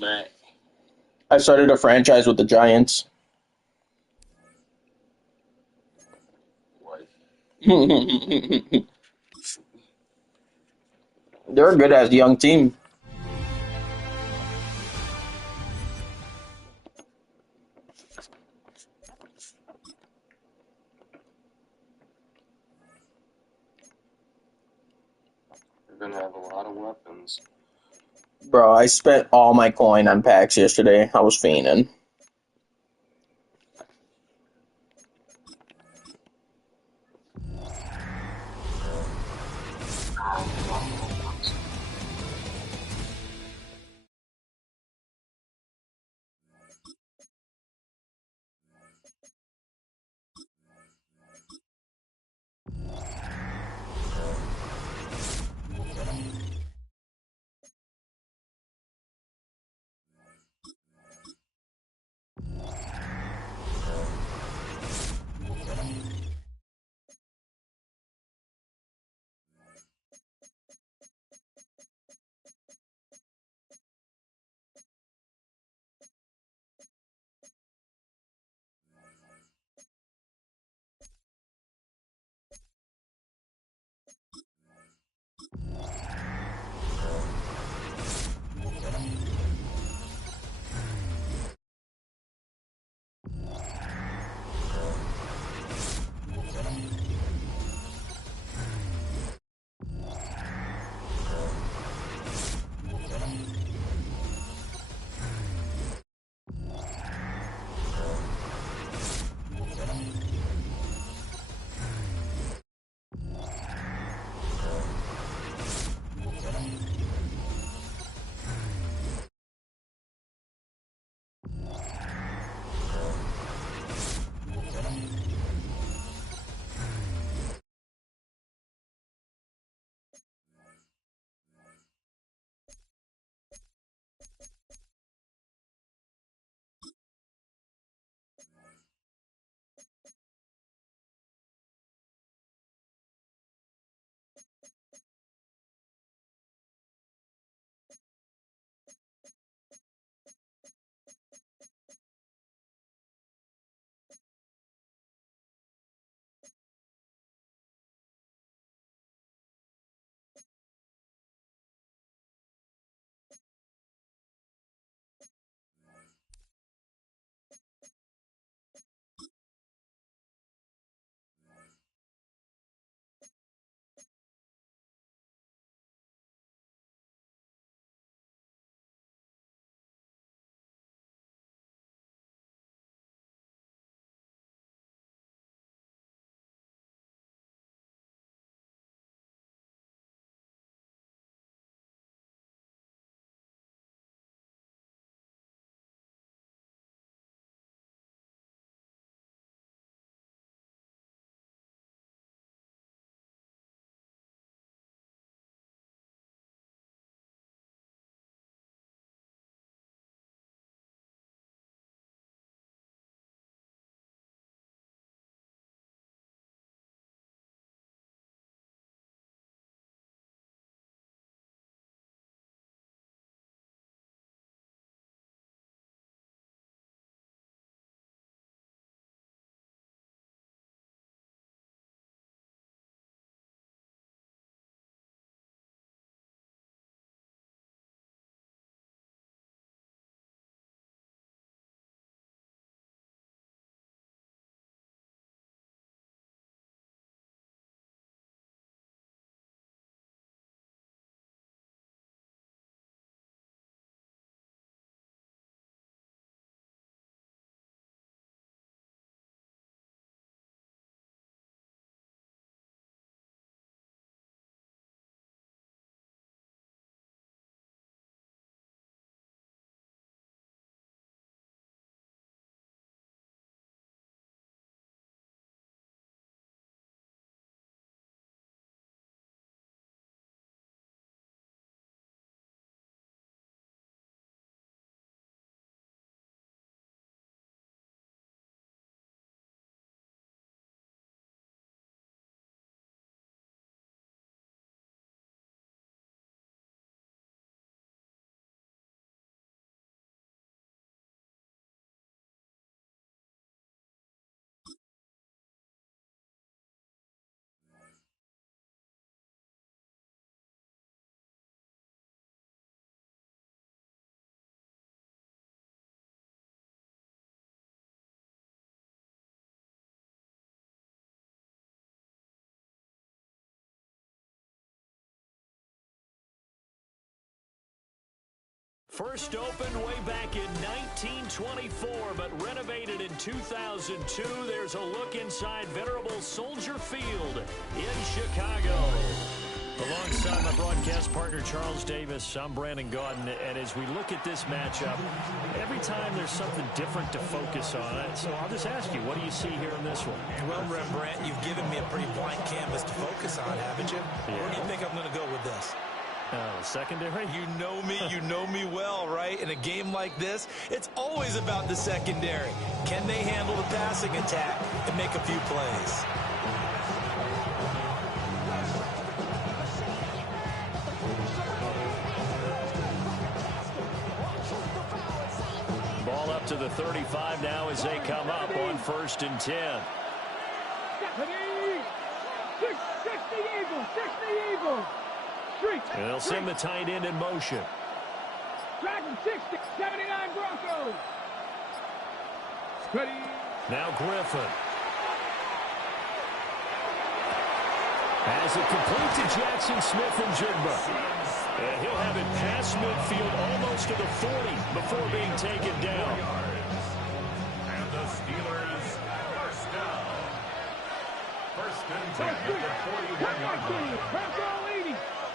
Meh. I started a franchise with the Giants. What? They're a good as young team. They're gonna have a lot of weapons. Bro, I spent all my coin on packs yesterday. I was fiending. First opened way back in 1924, but renovated in 2002. There's a look inside venerable Soldier Field in Chicago. Alongside my broadcast partner, Charles Davis, I'm Brandon Gaudin. And as we look at this matchup, every time there's something different to focus on. So I'll just ask you, what do you see here in this one? Well, Rembrandt, you've given me a pretty blank canvas to focus on, haven't you? Yeah. Where do you think I'm going to go with this? Secondary? You know me well, right? In a game like this, it's always about the secondary. Can they handle the passing attack and make a few plays? Ball up to the 35 now as they come up on 1st and 10. 60 Eagles. And they'll send the tight end in motion. Dragon 60, 79 Broncos. Ready. Now Griffin. Has it complete to Jackson Smith and Jigba. And he'll have it past midfield almost to the 40 before being taken down. And the Steelers first down. First and 10 at the 41-yard line. Bronco 80.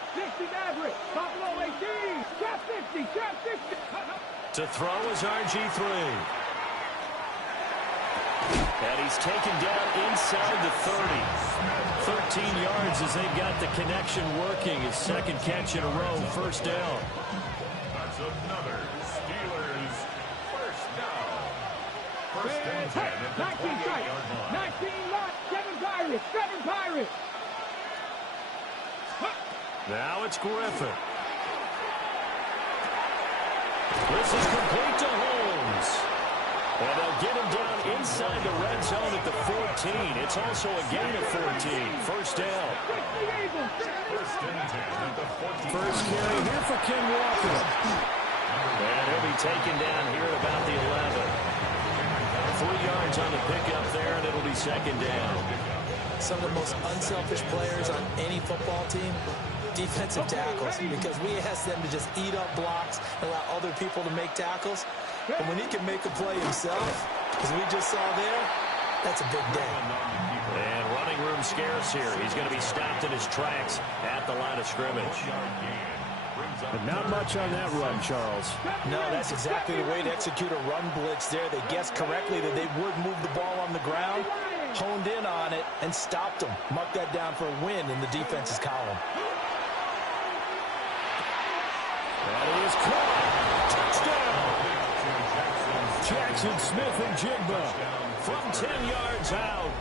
60 Maverick. Buffalo 18. Trap 50. Trap 60. To throw is RG3. And he's taken down inside the 30. 13 yards as they've got the connection working. His second catch in a row, first down. That's another Steelers first down. First and 10 at the 28-yard line. 19 lot. 7 Pirates. Now it's Griffin. This is complete to Holmes. And they'll get him down inside the red zone at the 14. It's also a gain of 14. First down. First and 10 at the 14. First carry here for Ken Walker. And he'll be taken down here at about the 11. 3 yards on the pickup there, and it'll be second down. Some of the most unselfish players on any football team, defensive tackles, because we ask them to just eat up blocks, allow other people to make tackles. But when he can make a play himself, as we just saw there, that's a big day. And running room scarce here. He's going to be stopped in his tracks at the line of scrimmage. But not much on that run, Charles. No, that's exactly the way to execute a run blitz there. They guessed correctly that they would move the ball on the ground, honed in on it, and stopped them. Mark that down for a win in the defense's column. That is caught. Touchdown. Jackson Smith and Jigba from 10 yards out.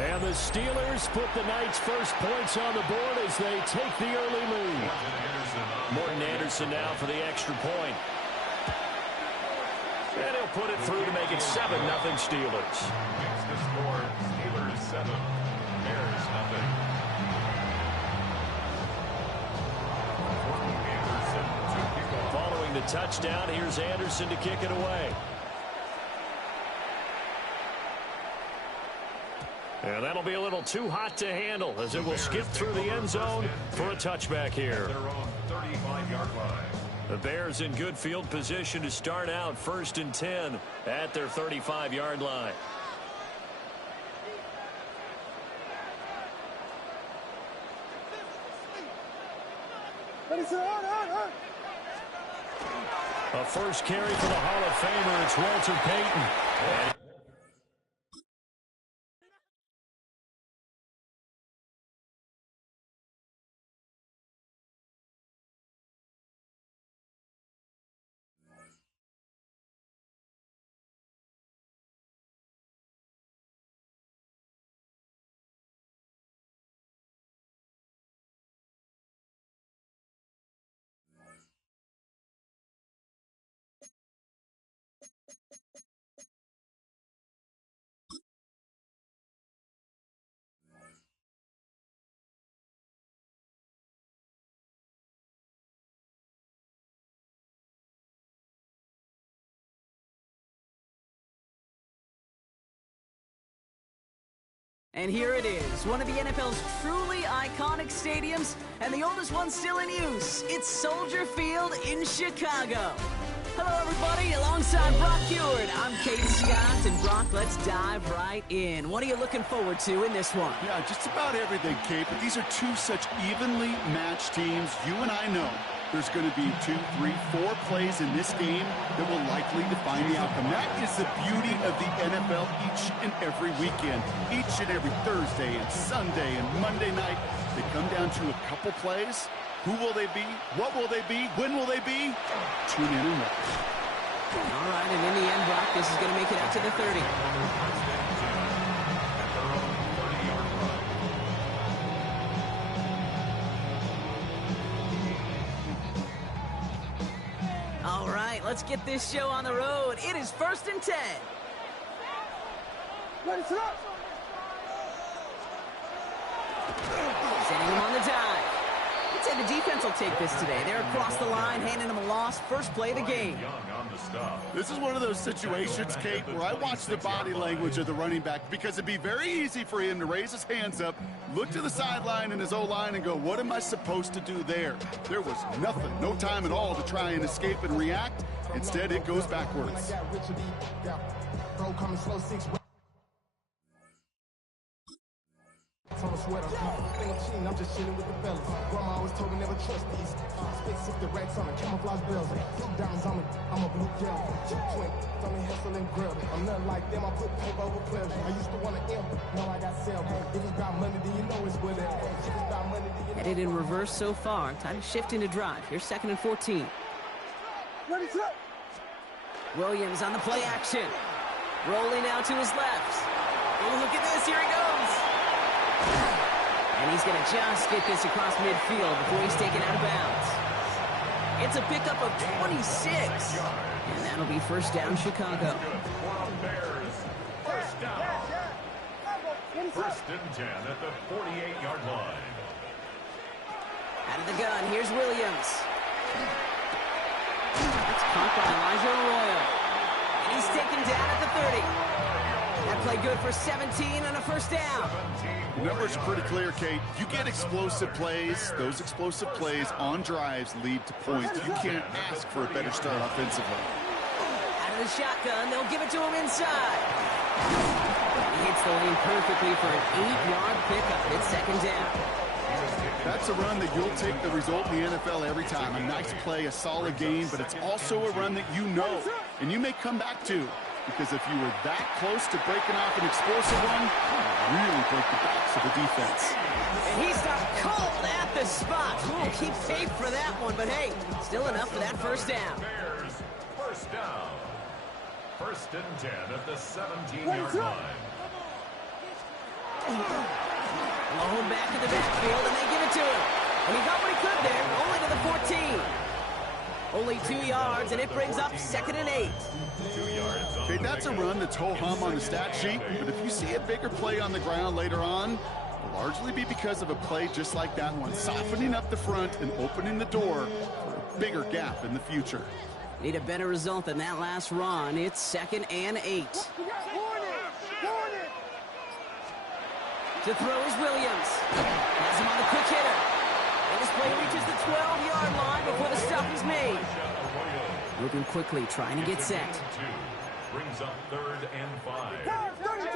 And the Steelers put the Knights' first points on the board as they take the early lead. Morton Anderson now for the extra point. And he'll put it through to make it 7-0 Steelers. Makes the score Steelers 7, Bears 0. Anderson to kick off. Following the touchdown, here's Anderson to kick it away. And that'll be a little too hot to handle as it will skip through the end zone for a touchback here. Their own 35-yard line. The Bears in good field position to start out 1st and 10 at their 35-yard line. A first carry for the Hall of Famer, it's Walter Payton. And And here it is, one of the NFL's truly iconic stadiums, and the oldest one still in use. It's Soldier Field in Chicago. Hello, everybody. Alongside Brock Heward, I'm Kate Scott, and Brock, let's dive right in. What are you looking forward to in this one? Yeah, just about everything, Kate, but these are two such evenly matched teams. You and I know there's going to be 2, 3, 4 plays in this game that will likely define the outcome. That is the beauty of the NFL each and every weekend. Each and every Thursday and Sunday and Monday night, they come down to a couple plays. Who will they be? What will they be? When will they be? Tune in and watch. All right, and in the end, Brock, this is going to make it out to the 30. All right, let's get this show on the road. It is 1st and 10. Sending him on the dive. I'd say the defense will take this today. They're across the line, handing him a loss. First play of the game. This is one of those situations, Kate, where I watch the body language of the running back because it'd be very easy for him to raise his hands up, look to the sideline in his O-line and go, what am I supposed to do there? There was nothing, no time at all to try and escape and react. Instead, it goes backwards. I'm just chilling with the fellas. Grandma always told me never trust these. Space the racks on the camouflage bells. Diamonds on me, I'm a blue devil. Twin, I'm in hustle and grub. I'm nothing like them, I put paper over pleasure. I used to want to M, now I got sell. If it's about money, then you know it's whatever. If it's about money, then you know. Headed in reverse so far. Time to shift into drive. Here's 2nd and 14. Williams on the play action. Rolling out to his left. Oh, look at this, here he goes. And he's going to just get this across midfield before he's taken out of bounds. It's a pickup of 26. And that'll be 1st down, Chicago. First down. 1st and 10 at the 48-yard line. Out of the gun, here's Williams. That's caught by Elijah Arroyo. And he's taken down at the 30. That play good for 17 and a 1st down. The numbers are pretty clear, Kate. You get explosive plays. Those explosive plays on drives lead to points. You can't ask for a better start offensively. Out of the shotgun, they'll give it to him inside. He hits the lane perfectly for an 8-yard pickup. It's 2nd down. That's a run that you'll take the result in the NFL every time. A nice play, a solid game, but it's also a run that you know and you may come back to. Because if you were that close to breaking off an explosive one, you really break the backs of the defense. And he stopped cold at the spot. Ooh, he paid for that one, but hey, still enough for that 1st down. Bears, 1st down. 1st and 10 at the 17-yard line. Blown back in the backfield, and they give it to him. And he got what he could there, only to the 14. Only 2 yards, and it brings up 2nd and 8. Okay, that's a run that's ho-hum on the stat sheet, but if you see a bigger play on the ground later on, it'll largely be because of a play just like that one, softening up the front and opening the door for a bigger gap in the future. Need a better result than that last run. It's 2nd and 8. To throw is Williams. Has him on the quick hitter. And this play reaches the 12-yard line before the stop is made. Moving quickly, trying to get set. Brings up 3rd and 5. 32!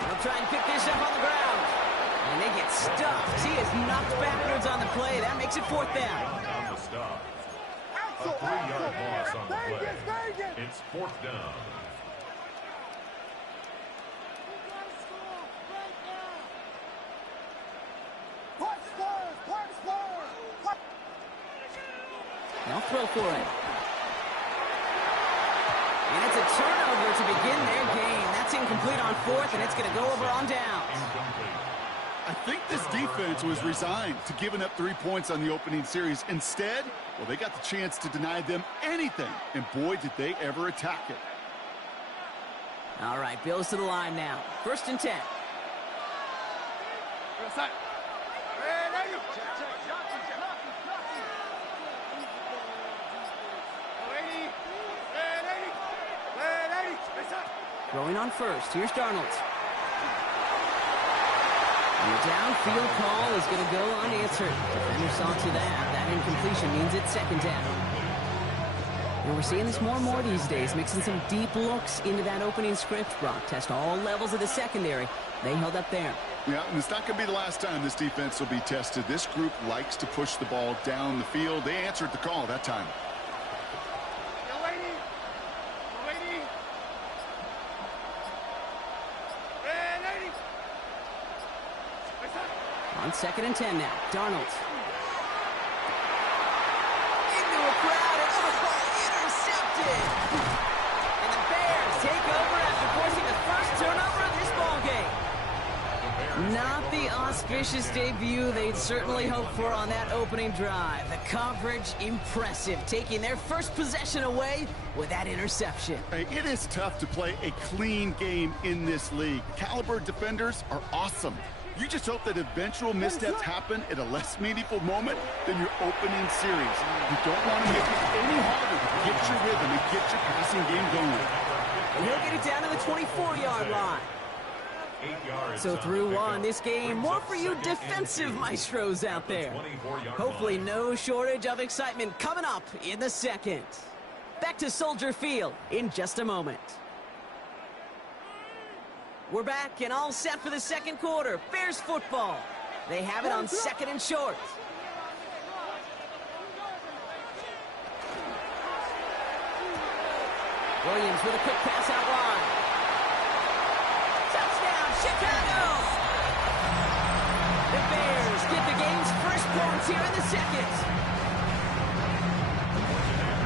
They'll try and pick this up on the ground. And they get stuffed. He is knocked backwards on the play. That makes it 4th down. On the stop. A 3-yard loss on the play. It's 4th down. They'll throw for it. And it's a turnover to begin their game. That's incomplete on 4th, and it's going to go over on downs. I think this defense was resigned to giving up 3 points on the opening series. Instead, well, they got the chance to deny them anything, and boy, did they ever attack it. All right, Bills to the line now. 1st and 10. Throwing on first. Here's Darnold. And the downfield call is going to go unanswered. Defender saw to that. That incompletion means it's second down. And we're seeing this more and more these days, mixing some deep looks into that opening script. Brock test all levels of the secondary. They held up there. Yeah, and it's not going to be the last time this defense will be tested. This group likes to push the ball down the field. They answered the call that time. On 2nd and 10 now. Darnold. Into a crowd, and the ball intercepted. And the Bears take over after forcing the first turnover of this ball game. Not the auspicious debut they'd certainly hoped for on that opening drive. The coverage, impressive, taking their first possession away with that interception. Hey, it is tough to play a clean game in this league. Caliber defenders are awesome. You just hope that eventual missteps happen at a less meaningful moment than your opening series. You don't want to make it any harder to get your rhythm and get your passing game going. And he'll get it down to the 24-yard line. So through one, this game, more for you defensive maestros out there. Hopefully no shortage of excitement coming up in the second. Back to Soldier Field in just a moment. We're back and all set for the second quarter. Bears football. They have it on 2nd and short. Williams with a quick pass out wide. Touchdown, Chicago! The Bears get the game's first points here in the second.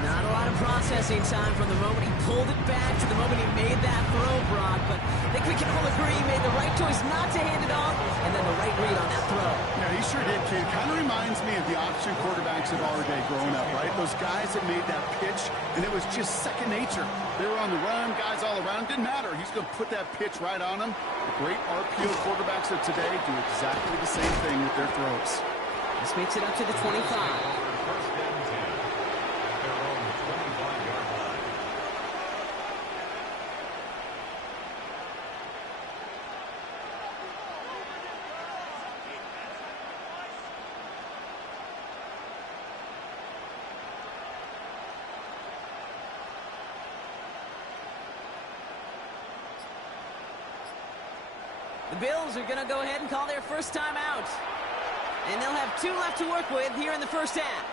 Not a lot of processing time from the moment he pulled it back to the moment he made that throw, Brock, but I think we can all agree he made the right choice not to hand it off, and then the right read on that throw. Yeah, he sure did, kid. Kind of reminds me of the option quarterbacks of our day growing up, right? Those guys that made that pitch, and it was just second nature. They were on the run, guys all around. Didn't matter. He's going to put that pitch right on them. The great RPO quarterbacks of today do exactly the same thing with their throws. This makes it up to the 25. The Bills are going to go ahead and call their first timeout. And they'll have 2 left to work with here in the first half.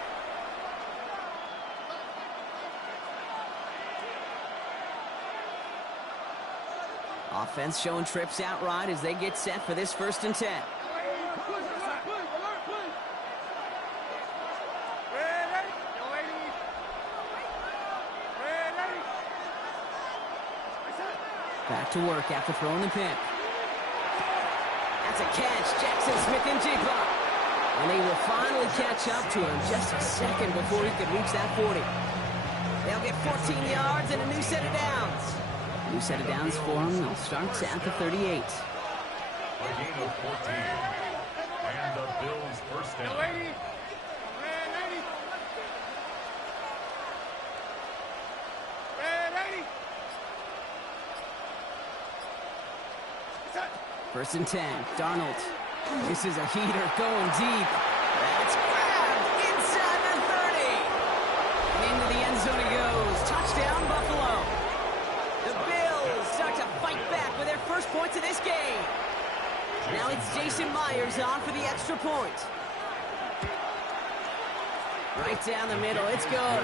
Offense showing trips out right as they get set for this 1st and 10. Back to work after throwing the pick. That's a catch. Jackson Smith-Njigba. And they will finally catch up to him just a second before he could reach that 40. They'll get 14 yards and a new set of downs. New set of downs for them. They'll start at the 38. A gain of 14. And the Bills first down. First and 10, Darnold. This is a heater going deep. That's grabbed inside the 30. And into the end zone he goes. Touchdown, Buffalo. The Bills start to fight back with their first points of this game. Now it's Jason Myers on for the extra point. Right down the middle, it's good.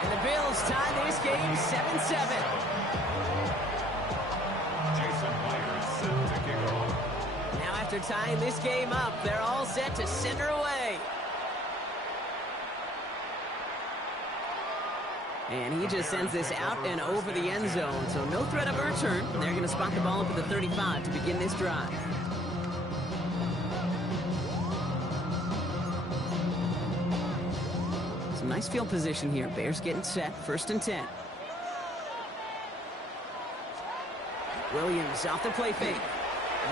And the Bills tie this game 7-7. After tying this game up, they're all set to send her away. And he just sends this out and over the end zone, so no threat of a return. They're going to spot the ball up at the 35 to begin this drive. Some nice field position here. Bears getting set, 1st and 10. Williams off the play fake.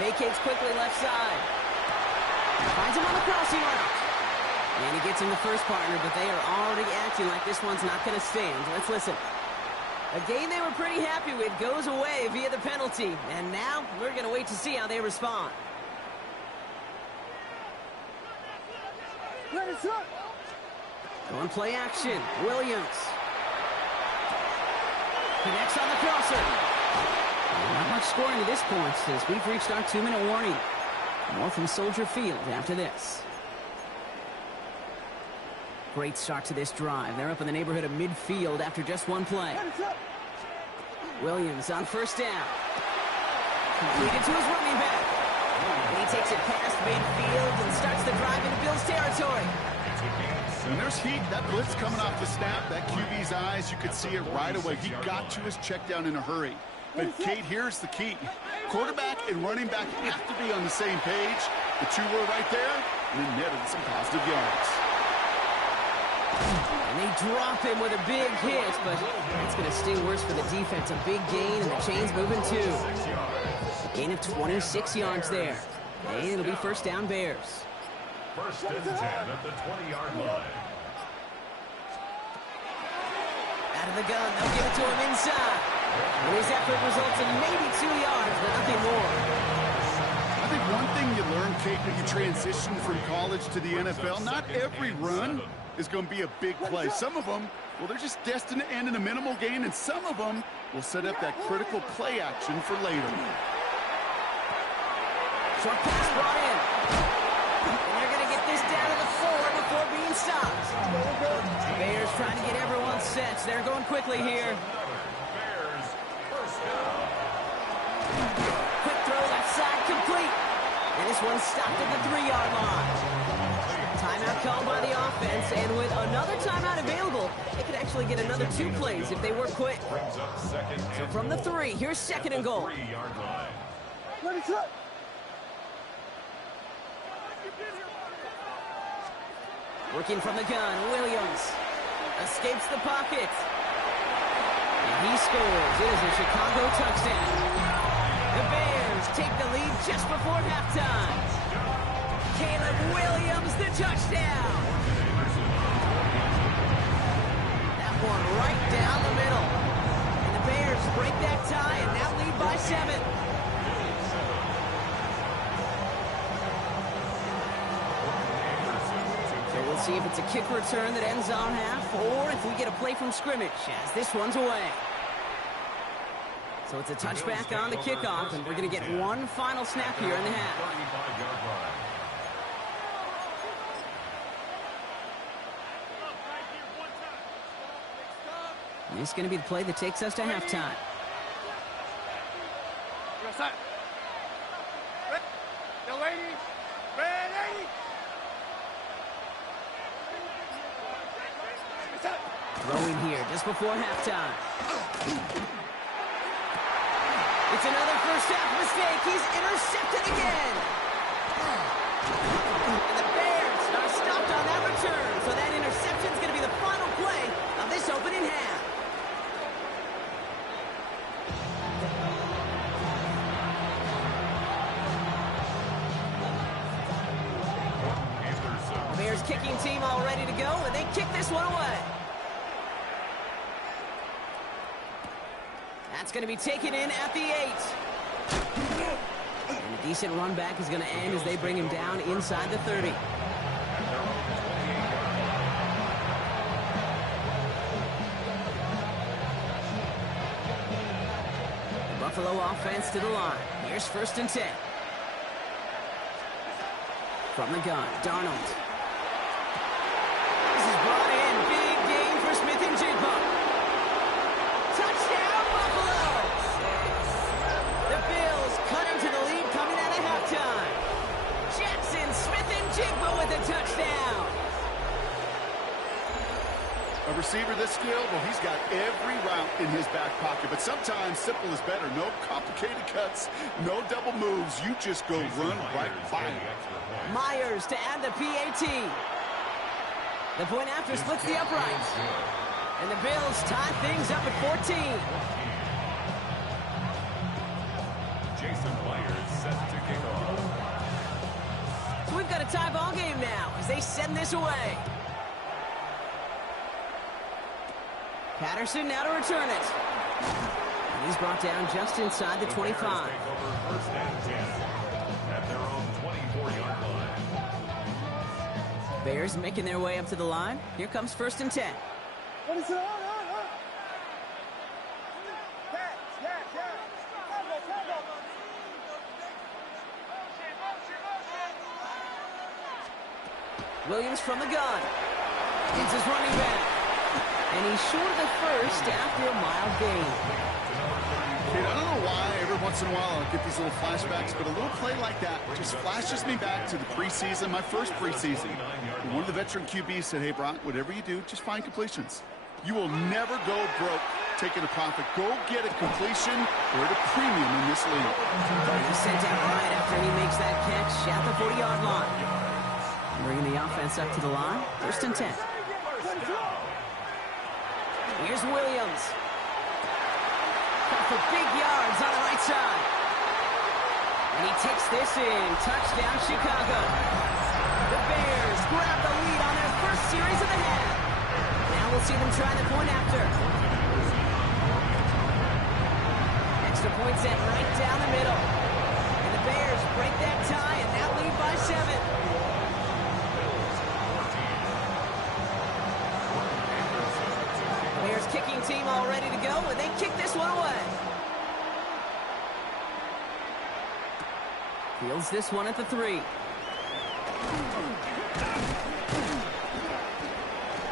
Vacates quickly left side. Finds him on the crossing route. And he gets him the first partner, but they are already acting like this one's not going to stand. Let's listen. A game they were pretty happy with goes away via the penalty. And now we're going to wait to see how they respond. Going play action. Williams. Connects on the crosser. Not much scoring at this point as we've reached our 2-minute warning. More from Soldier Field after this. Great start to this drive. They're up in the neighborhood of midfield after just one play. Williams on first down. Completed to his running back. And he takes it past midfield and starts the drive into Bills territory. And there's heat. That blitz coming off the snap. That QB's eyes, you could see it right away. He got to his check down in a hurry. But, Kate, here's the key. Quarterback and running back have to be on the same page. The two were right there, and then netted some positive yards. And they drop him with a big hit, but it's going to sting worse for the defense. A big gain, and the chain's moving too. A gain of 26 yards there. And it'll be first down Bears. First and 10 at the 20-yard line. Out of the gun, they'll give it to him inside. And his effort results in maybe 2 yards, but nothing more. I think one thing you learn, Kate, when you transition from college to the NFL, not every run is going to be a big play. Some of them, well, they're just destined to end in a minimal gain, and some of them will set up that critical play action for later. Short pass brought in. And they're going to get this down to the 4 before being stopped. The Bears trying to get everyone set. They're going quickly here. Bears, first down. Quick throw left side complete. And this one's stopped at the 3-yard line. Timeout called by the offense, and with another timeout available, they could actually get another 2 plays if they work quick. So from the 3, here's second and goal. 3-yard line. Working from the gun, Williams escapes the pocket. And he scores. It is a Chicago touchdown. The Bears take the lead just before halftime. Caleb Williams, the touchdown. That one right down the middle. And the Bears break that tie and now lead by 7. So we'll see if it's a kick return that ends on half or if we get a play from scrimmage as this one's away. So it's a touchback on the kickoff, and we're going to get one final snap here in the half. 35-yard line. And this is going to be the play that takes us to halftime. Throwing here just before halftime. It's another first half mistake. He's intercepted again. And the Bears are stopped on that return. So that interception is going to be the final play of this opening half. The Bears kicking team all ready to go, and they kick this one away. That's going to be taken in at the 8. And a decent run back is going to end as they bring him down inside the 30. The Buffalo offense to the line. Here's first and 10. From the gun, Darnold. This is brought in. Big gain for Smith and Jigba. Touchdown, Buffalo! The Bills cut into the lead coming out of halftime. Jackson Smith and Jigba with a touchdown. A receiver this skilled, well, he's got every route in his back pocket. But sometimes simple is better. No complicated cuts, no double moves. You just go run right by him. Myers to add the PAT. The point after splits the uprights. And the Bills tie things up at 14. Jason Myers set to kick off. So we've got a tie ball game now as they send this away. Patterson now to return it. And he's brought down just inside the 25. First and 10 at their own 24-yard line. Bears making their way up to the line. Here comes first and 10. What is it? Williams from the gun. It's his running back. And he's short of the first after a mild gain. Kid, I don't know why every once in a while I'll get these little flashbacks, but a little play like that just flashes me back to the preseason, my first preseason. And one of the veteran QBs said, hey, Brock, whatever you do, just find completions. You will never go broke taking a profit. Go get a completion or at a premium in this league. He's sent out right after he makes that catch at the 40-yard line. Bringing the offense up to the line. First and 10. Here's Williams. Got for big yards on the right side. And he takes this in. Touchdown, Chicago. The Bears grab the lead on their first series of the half. Now we'll see them try the point after. Extra point set right down the middle. And the Bears break that tie and now lead by 7. Bears kicking team all ready to go, and they kick this one away. Fields this one at the 3.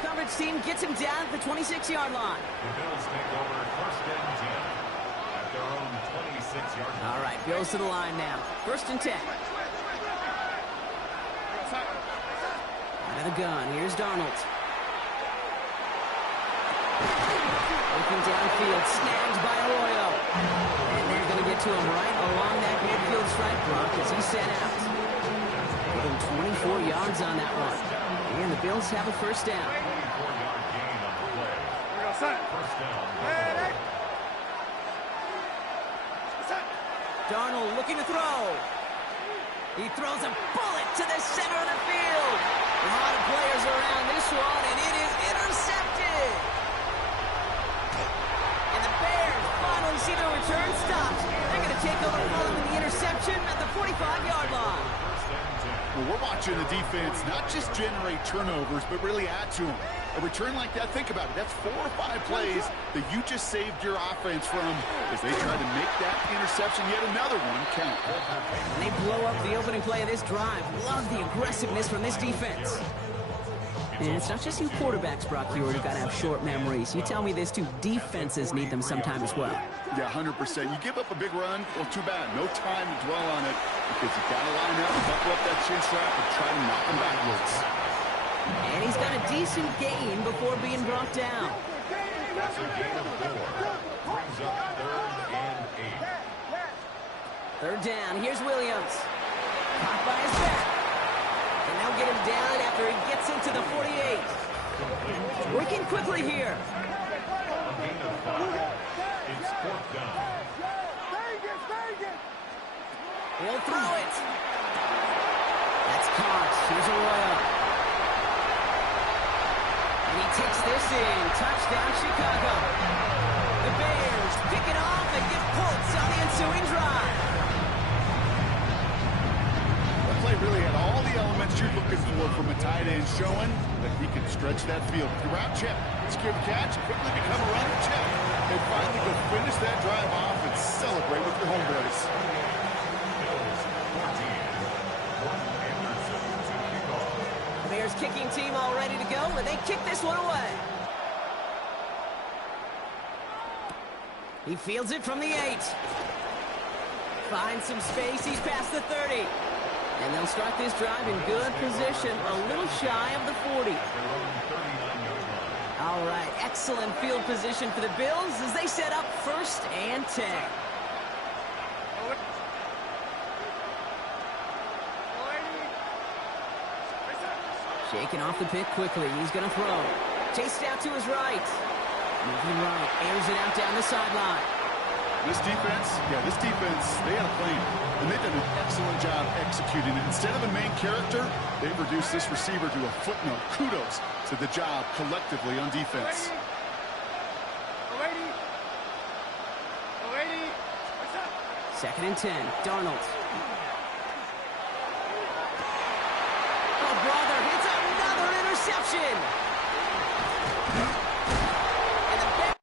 Coverage team gets him down at the 26-yard line. The Bills take over first and 10 at their own 26-yard line. All right, goes to the line now. First and 10. Out of the gun, here's Darnold. Looking downfield, snagged by Arroyo. And they're going to get to him right along that midfield strike block as he's set out. Give him 24 yards on that one. And the Bills have a first down. 24-yard gain on the play. First down. Darnold looking to throw. He throws a bullet to the center of the field. A lot of players around this one, and it is intercepted. Finally see their return stopped. They're going to take over following the interception at the 45-yard line. Well, we're watching the defense not just generate turnovers, but really add to them. A return like that, think about it. That's 4 or 5 plays that you just saved your offense from as they try to make that interception, yet another one, count. And they blow up the opening play of this drive. Love the aggressiveness from this defense. And it's not just you quarterbacks, Brock Huard, who've got to have short memories. You tell me this too, defenses need them sometime as well. Yeah, 100%. You give up a big run, well, too bad. No time to dwell on it because you got to line up and buckle up that chin strap and try to knock them backwards. And he's got a decent gain before being brought down. That's a gain of 4. Brings up 3rd and 8. Third down. Here's Williams. Caught by his back. And they'll get him down after he gets into the 48. Working quickly here. Gain of 5. It's 4th down. He'll throw it. That's caught. Here's Arroyo. And he takes this in. Touchdown, Chicago. The Bears pick it off and get points on the ensuing drive. The play really had all the elements you're looking for from a tight end, showing that he can stretch that field. Route check, secure the catch, quickly become a running check, and finally go finish that drive off and celebrate with your homeboys. Bears kicking team all ready to go, and they kick this one away. He fields it from the 8. Finds some space, he's past the 30. And they'll start this drive in good position, a little shy of the 40. All right, excellent field position for the Bills as they set up 1st and 10. Shaking off the pick quickly. He's going to throw. Chased out to his right. Moving right. Airs it out down the sideline. This defense, they had a plan. And they've done an excellent job executing it. Instead of a main character, they've reduced this receiver to a footnote. Kudos to the job collectively on defense. 2nd and 10. Darnold. Oh, brother, it's another interception. And the back.